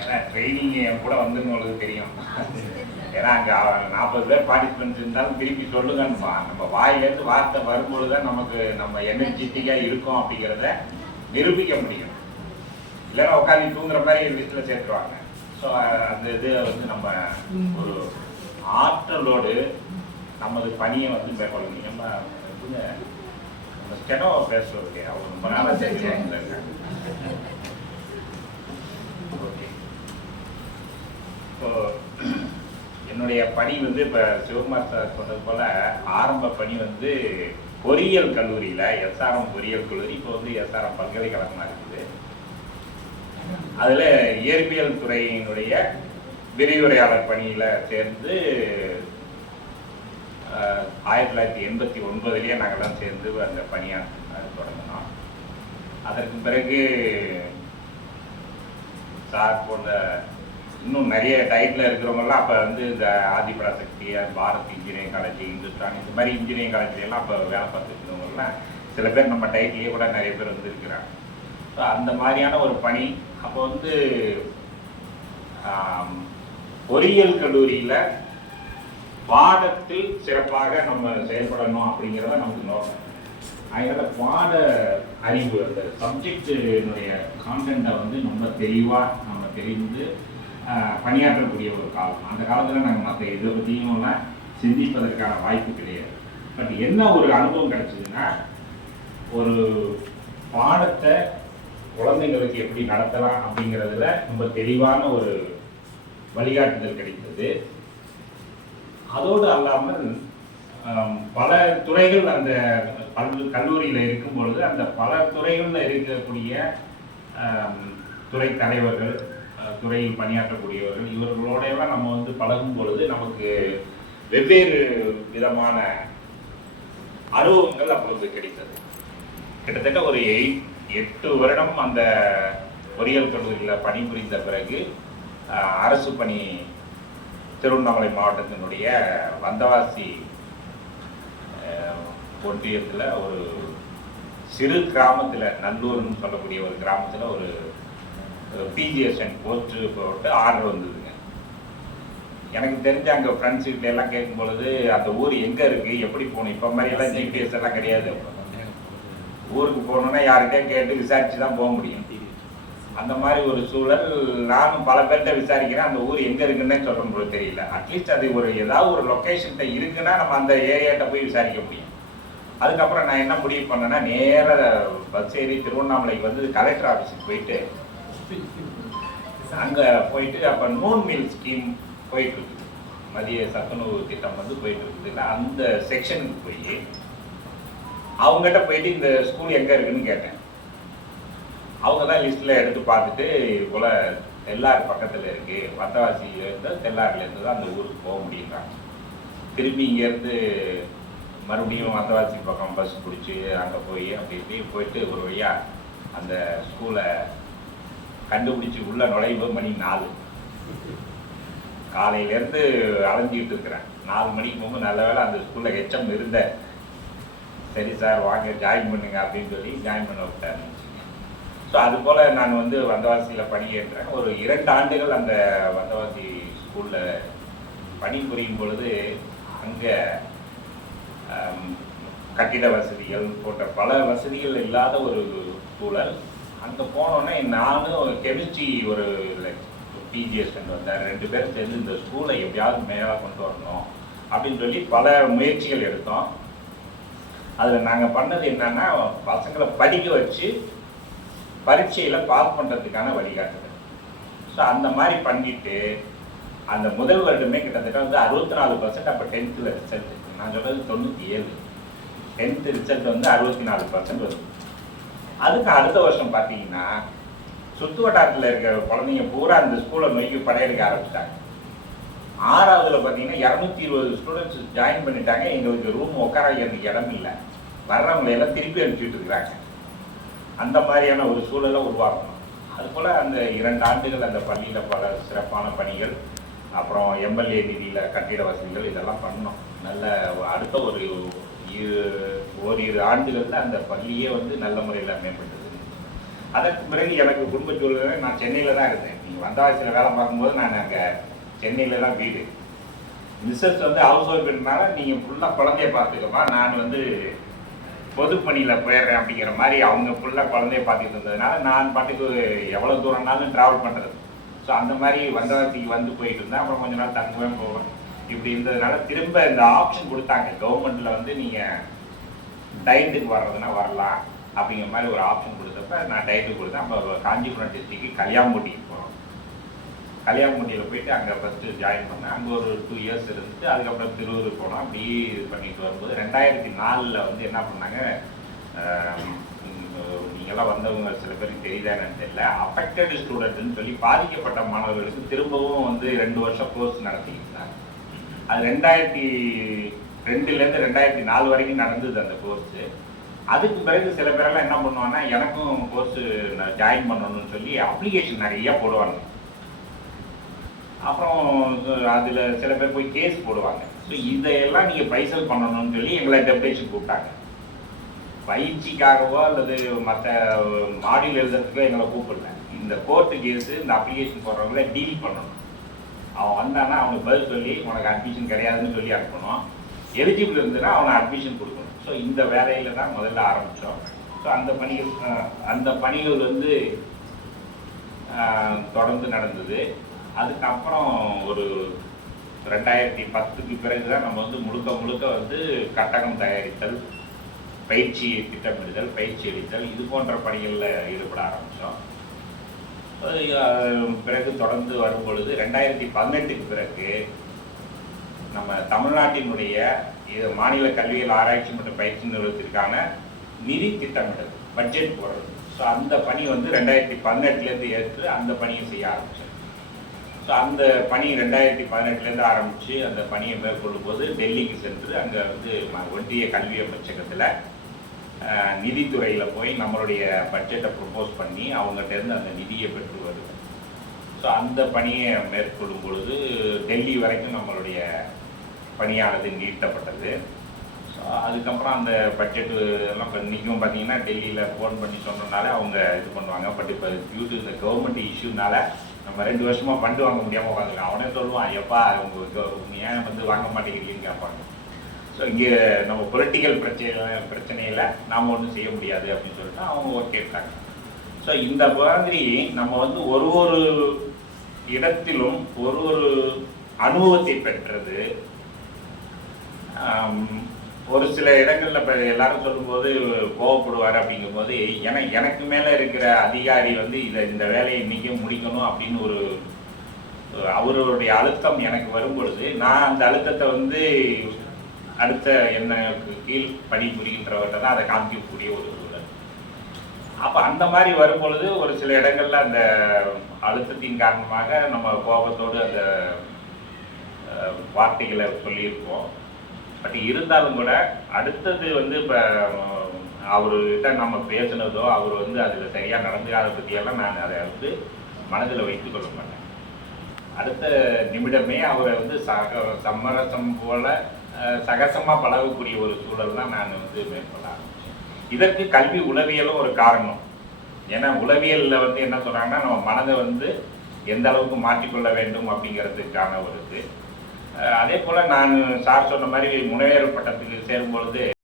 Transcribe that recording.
ஏன்னா ட்ரைனிங் என் கூட வந்துருங்களுக்கு தெரியும். ஏன்னா அங்கே 40 பேர் பார்ட்டிசிபென்ட்ஸ் இருந்தாலும் திருப்பி சொல்லுங்கன்னுமா. நம்ம வாயிலேருந்து வார்த்தை வரும்பொழுது தான் நமக்கு நம்ம எனர்ஜெட்டிக்காக இருக்கோம் அப்படிங்கிறத நிரூபிக்க முடியும். இல்லைன்னா உட்காந்து தூங்குற மாதிரி லிஸ்ட்டில் சேர்த்துருவாங்க. ஸோ அந்த இது வந்து நம்ம ஒரு ஆற்றலோடு நமது பணியை வந்து மேற்கொள்ளணும். நம்ம ஸ்டெனோ பேசுறது அவங்க ரொம்ப நாளாக தெரிஞ்சுவாங்க. ஓகே, ஸோ என்னுடைய பணி வந்து இப்போ சிவகுமார் சார் சொன்னது போல் ஆரம்ப பணி வந்து பொறியியல் கல்லூரியில் எஸ்ஆர்எம் பொறியியல் கல்லூரி, இப்போ வந்து எஸ்ஆர்எம் பல்கலைக்கழகமாக இருக்குது. அதில் இயற்பியல் துறையினுடைய விரிவுரையாளர் பணியில் சேர்ந்து 1989 நாங்கள்லாம் சேர்ந்து அந்த பணியாக தொடங்கினோம். அதற்கு பிறகு சார் போன்ற இன்னும் நிறைய டைட்டில் இருக்கிறவங்கலாம் அப்போ வந்து இந்த ஆதிபராசக்தி, பாரத் இன்ஜினியரிங் காலேஜ், இந்துஸ்தான், இந்த மாதிரி இன்ஜினியரிங் காலேஜ்லாம் அப்போ வேலை பார்த்துருக்கிறவங்கலாம் சில பேர் நம்ம டைட்டிலே கூட நிறைய பேர் வந்துருக்கிறாங்க. ஸோ அந்த மாதிரியான ஒரு பணி. அப்போ வந்து பொறியியல் கல்லூரியில் பாடத்தில் சிறப்பாக நம்ம செயல்படணும் அப்படிங்கிறத நமக்கு நோக்கம். அதனால் பாட அறிவு, அந்த சப்ஜெக்டினுடைய கான்டென்ட்டை வந்து ரொம்ப தெளிவாக நம்ம தெரிந்து பணியாற்றக்கூடிய ஒரு காலம். அந்த காலத்தில் நாங்கள் மற்ற இதை பற்றியும்லாம் சிந்திப்பதற்கான வாய்ப்பு கிடையாது. பட் என்ன ஒரு அனுபவம் கிடைச்சதுன்னா, ஒரு பாடத்தை குழந்தைங்களுக்கு எப்படி நடத்தலாம் அப்படிங்கிறதுல ரொம்ப தெளிவான ஒரு வழிகாட்டுதல் கிடைத்தது. அதோடு அல்லாமல் பல துறைகள் அந்த கல்லூரியில் இருக்கும் பொழுது அந்த பல துறைகளில் இருக்கக்கூடிய துறை தலைவர்கள், துறையில் பணியாற்றக்கூடியவர்கள், இவர்களோடையெல்லாம் நம்ம வந்து பழகும் பொழுது நமக்கு வெவ்வேறு விதமான அனுபவங்கள் அப்பொழுது கிடைத்தது. கிட்டத்தட்ட ஒரு 8 வருடம் அந்த பொறியியல் கல்லூரியில் பணிபுரிந்த பிறகு அரசு பணி திருவண்ணாமலை மாவட்டத்தினுடைய வந்தவாசி ஒன்றியத்தில் ஒரு சிறு கிராமத்தில், நல்லூர்னு சொல்லக்கூடிய ஒரு கிராமத்தில் ஒரு பிஜிஎஸ்என் போஸ்ட்டு போட்டு ஆர்டர் வந்ததுங்க. எனக்கு தெரிஞ்ச அங்கே ஃப்ரெண்ட்ஸுக்கிட்ட எல்லாம் கேட்கும் பொழுது அந்த ஊர் எங்கே இருக்குது, எப்படி போகணும், இப்போ மாதிரியெல்லாம் ஜிபிஎஸ் எல்லாம் கிடையாது. ஊருக்கு போகணுன்னா யார்கிட்டே கேட்டு விசாரித்து தான் போக முடியும். அந்த மாதிரி ஒரு சூழல். நானும் பல பேர்கிட்ட விசாரிக்கிறேன், அந்த ஊர் எங்கே இருக்குன்னே சொல்லும் போது தெரியல. அட்லீஸ்ட் அது ஒரு ஏதாவது ஒரு லொக்கேஷன்கிட்ட இருக்குன்னா நம்ம அந்த ஏரியாட்ட போய் விசாரிக்க முடியும். அதுக்கப்புறம் நான் என்ன முடிவு பண்ணேன்னா, நேராக பஸ் ஏறி திருவண்ணாமலைக்கு வந்து கலெக்டர் ஆஃபீஸுக்கு போயிட்டு அங்கே போயிட்டு அப்போ நூன் மில் ஸ்கீம் போயிட்டு இருக்குது, மதிய சத்துணவு திட்டம் வந்து போயிட்டு இருக்குது. அந்த செக்ஷனுக்கு போய் அவங்ககிட்ட போயிட்டு இந்த ஸ்கூல் எங்கே இருக்குன்னு கேட்டேன். அவங்க தான் லிஸ்ட்டில் எடுத்து பார்த்துட்டு இது போல் தெல்லார் பக்கத்தில் இருக்குது, வந்தவாசியிலேருந்து தெல்லாரிலேருந்து தான் அந்த ஊருக்கு போக முடியுறாங்க. திரும்பி இங்கேருந்து மறுபடியும் வந்தவாசி பக்கம் பஸ் பிடிச்சி அங்கே போய் அப்படி போயிட்டு ஒரு வழியாக அந்த ஸ்கூலை கண்டுபிடிச்சி உள்ள நுழைவு மணி 4. காலையிலேருந்து அலைஞ்சிக்கிட்டு இருக்கிறேன். 4 மணிக்கு போகும்போது நல்ல வேலை அந்த ஸ்கூலில் ஹெச்எம் இருந்த. சரி சார் வாங்க ஜாயின் பண்ணுங்க அப்படின்னு சொல்லி ஜாயின் பண்ண விட்டாங்க. ஸோ அதுபோல் நான் வந்து வந்தவாசியில் பணியேற்றேன். ஒரு 2 ஆண்டுகள் அந்த வந்தவாசி ஸ்கூலில் பணிபுரியும் பொழுது அங்கே கட்டிட வசதிகள் போன்ற பல வசதிகள் இல்லாத ஒரு சூழல். அங்கே போனோன்னே நானும் கெமிஸ்ட்ரி ஒரு பிஜிஎஸ்என் வந்தேன். 2 பேரும் சேர்ந்து இந்த ஸ்கூலை எப்படியாவது மேலே கொண்டு வரணும் அப்படின்னு சொல்லி பல முயற்சிகள் எடுத்தோம். அதில் நாங்கள் பண்ணது என்னன்னா, பசங்களை படிக்க வச்சு பரீட்சையில் பாஸ் பண்ணுறதுக்கான வழிகாட்டுதல். ஸோ அந்த மாதிரி பண்ணிட்டு அந்த முதல் வருடமே கிட்டத்தட்ட வந்து 64%. அப்போ 10th ரிசல்ட் நான் சொல்கிறது 97. 10th ரிசல்ட் வந்து 64% வருது. அதுக்கு அடுத்த வருஷம் பார்த்தீங்கன்னா சுற்று வட்டாரத்தில் இருக்கிற குழந்தைங்க பூரா அந்த ஸ்கூலை நோக்கி படையெடுக்க ஆரம்பிச்சிட்டாங்க. 6வதுல பார்த்தீங்கன்னா 220 ஸ்டூடெண்ட்ஸ் ஜாயின் பண்ணிட்டாங்க. எங்களுக்கு ரூம் உட்கார வைக்கிறதுக்கு இடம் இல்லை. வர்றவங்களையெல்லாம் திருப்பி அனுப்பிச்சுட்டு இருக்கிறாங்க. அந்த மாதிரியான ஒரு சூழலை உருவாக்கணும். அதுபோல் அந்த 2 ஆண்டுகள் அந்த பள்ளியில் பல சிறப்பான பணிகள், அப்புறம் எம்எல்ஏ நிதியில் கட்டிட வசதிகள் இதெல்லாம் பண்ணோம். நல்ல அடுத்த ஒரு ஓரிரு ஆண்டுகளில் அந்த பள்ளியே வந்து நல்ல முறையில் மேம்பட்டது. அதற்கு பிறகு எனக்கு குடும்ப சூழ்நிலை, நான் சென்னையில் தான் இருந்தேன். நீங்கள் வந்தவாசியில் வேலை பார்க்கும்போது நான் அங்கே சென்னையில் தான் வீடு. மிஸ்ஸஸ் வந்து ஹவுஸ் ஒய்ஃப்னால நீங்கள் ஃபுல்லாக குழந்தைய பார்த்துக்கமா, நான் வந்து பொதுப்பணியில் போயிடுறேன் அப்படிங்கிற மாதிரி அவங்க ஃபுல்லாக குழந்தைய பார்த்துட்டு இருந்ததுனால நான் பாட்டுக்கு எவ்வளோ தூரம்னாலும் ட்ராவல் பண்ணுறது. ஸோ அந்த மாதிரி வந்தவாசிக்கு வந்து போயிட்டு இருந்தேன். அப்புறம் கொஞ்ச நாள் தங்குவேன் போவேன். இப்படி இருந்ததுனால திரும்ப இந்த ஆப்ஷன் கொடுத்தாங்க கவர்மெண்ட்டில் வந்து நீங்கள் டயட்டுக்கு வர்றதுன்னா வரலாம் அப்படிங்கிற மாதிரி ஒரு ஆப்ஷன் கொடுத்தப்ப நான் டயட்டுக்கு கொடுத்தேன். அப்போ காஞ்சிபுரம் டிஸ்ட்ரிக்ட் கல்யாம்பட்டிக்கு போகிறோம். கல்யாம்பட்டியில் போயிட்டு அங்கே ஃபஸ்ட்டு ஜாயின் பண்ணேன். அங்கே ஒரு 2 இயர்ஸ் இருந்துட்டு அதுக்கப்புறம் திருவூர் போனோம். அப்படியே இது பண்ணிட்டு வரும்போது 2004 வந்து என்ன பண்ணாங்க, நீங்களாம் வந்தவங்க சில பேருக்கு தெரியுதான்னு தெரியல, அஃபெக்டட் ஸ்டூடெண்ட்னு சொல்லி பாதிக்கப்பட்ட மாணவர்களுக்கு திரும்பவும் வந்து 2 வருஷம் கோர்ஸ் நடத்திக்கிட்டாங்க. அது 2002லேருந்து 2004 வரைக்கும் நடந்தது அந்த கோர்ஸு. அதுக்கு பிறகு சில பேரெல்லாம் என்ன பண்ணுவாங்கன்னா, எனக்கும் கோர்ஸு நான் ஜாயின் பண்ணணும்னு சொல்லி அப்ளிகேஷன் நிறையா போடுவாங்க. அப்புறம் அதில் சில பேர் போய் கேஸ் போடுவாங்க. ஸோ இதையெல்லாம் நீங்கள் பைசல் பண்ணணும்னு சொல்லி எங்களை டெப்டேஷன் கூப்பிட்டாங்க. பயிற்சிக்காகவோ அல்லது மற்ற மாடியில் எழுதுறதுக்கோ எங்களை கூப்பிடல. இந்த கோர்ட்டு கேஸு, இந்த அப்ளிகேஷன் போடுறவங்கள டீல் பண்ணணும். அவன் வந்தான்னா அவனுக்கு பதில் சொல்லி உனக்கு அட்மிஷன் கிடையாதுன்னு சொல்லி அனுப்பணும். எலிஜிபிள் இருந்ததுன்னா அவனை அட்மிஷன் கொடுக்கணும். ஸோ இந்த வேலையில் தான் முதல்ல ஆரம்பித்தோம். ஸோ அந்த பணிகள் வந்து தொடர்ந்து நடந்தது. அதுக்கப்புறம் ஒரு 2010க்கு பிறகு தான் நம்ம வந்து முழுக்க வந்து கட்டகம் தயாரித்தல், பயிற்சி திட்டமிடுதல், பயிற்சி அளித்தல், இது போன்ற பணிகளில் ஈடுபட ஆரம்பித்தோம். பிறகு தொடர்ந்து வரும் பொழுது 2018க்கு பிறகு நம்ம தமிழ்நாட்டினுடைய மாநில கல்வியியல் ஆராய்ச்சி மற்றும் பயிற்சி நிறுவனத்திற்கான நிதி திட்டமிடல், பட்ஜெட் போடுறது. ஸோ அந்த பணி வந்து 2018லேருந்து ஏற்று அந்த பணியை செய்ய ஆரம்பித்தோம். ஸோ அந்த பணி 2018லேருந்து ஆரம்பித்து அந்த பணியை மேற்கொள்ளும் போது டெல்லிக்கு சென்று அங்கே வந்து ஒன்றிய கல்வி அமைச்சகத்தில் நிதித்துறையில் போய் நம்மளுடைய பட்ஜெட்டை ப்ரொப்போஸ் பண்ணி அவங்ககிட்டேருந்து அந்த நிதியை பெற்று வருவோம். ஸோ அந்த பணியை மேற்கொள்ளும் பொழுது டெல்லி வரைக்கும் நம்மளுடைய பணியானது நீட்டப்பட்டது. ஸோ அதுக்கப்புறம் அந்த பட்ஜெட்டு எல்லாம் இப்போ இன்றைக்கும் பார்த்தீங்கன்னா டெல்லியில் ஃபோன் பண்ணி சொன்னதுனால அவங்க இது பண்ணுவாங்க. பட் இப்போ டியூ டு இந்த கவர்மெண்ட் இஷ்யூனால நம்ம 2 வருஷமாக ஃபண்டு வாங்க முடியாமல் உட்காந்துருக்கோம். அவனே சொல்லுவான், எப்பா உங்களுக்கு ஏன் வந்து வாங்க மாட்டேங்கிறீங்கன்னு கேட்பாங்க. ஸோ இங்கே நம்ம பொலிட்டிக்கல் பிரச்சனையில் நாம் ஒன்றும் செய்ய முடியாது அப்படின்னு சொல்லிட்டு அவங்க ஒரு கேட்குறாங்க. ஸோ இந்த மாதிரி நம்ம வந்து ஒரு இடத்திலும் ஒரு அனுபவத்தை பெற்றது. ஒரு சில இடங்களில் இப்போ எல்லாரும் சொல்லும்போது கோவப்படுவார். அப்படிங்கும்போது எனக்கு மேலே இருக்கிற அதிகாரி வந்து இந்த வேலையை இன்றைக்கும் முடிக்கணும் அப்படின்னு அவருடைய அழுத்தம் எனக்கு வரும் பொழுது நான் அந்த அழுத்தத்தை வந்து அடுத்த எனக்கு கீழ் பணிபுரிகின்றவர்கிட்ட தான் அதை காமிக்கக்கூடிய ஒரு சூழல். அப்போ அந்த மாதிரி வரும் பொழுது ஒரு சில இடங்களில் அந்த அழுத்தத்தின் காரணமாக நம்ம கோபத்தோடு அந்த வார்த்தைகளை சொல்லியிருப்போம். பட் இருந்தாலும் கூட அடுத்தது வந்து இப்போ அவர்கிட்ட நம்ம பேசுனதோ அவர் வந்து அதில் சரியாக நடந்துக்காத பற்றியெல்லாம் நான் அதை வந்து மனதில் வைத்து கொள்ள மாட்டேன். அடுத்த நிமிடமே அவரை வந்து சமரசம் போல சகசமாக பழகக்கூடிய ஒரு சூழல் தான் நான் வந்து மேற்கொள்ள ஆரம்பித்தேன். இதற்கு கல்வி உளவியலும் ஒரு காரணம். ஏன்னா உளவியலில் வந்து என்ன சொல்கிறாங்கன்னா, நம்ம மனதை வந்து எந்த அளவுக்கு மாற்றிக்கொள்ள வேண்டும் அப்படிங்கிறதுக்கான ஒரு இது. அதே போல் நான் சார் சொன்ன மாதிரி முனைவர் பட்டத்துக்கு சேரும் பொழுது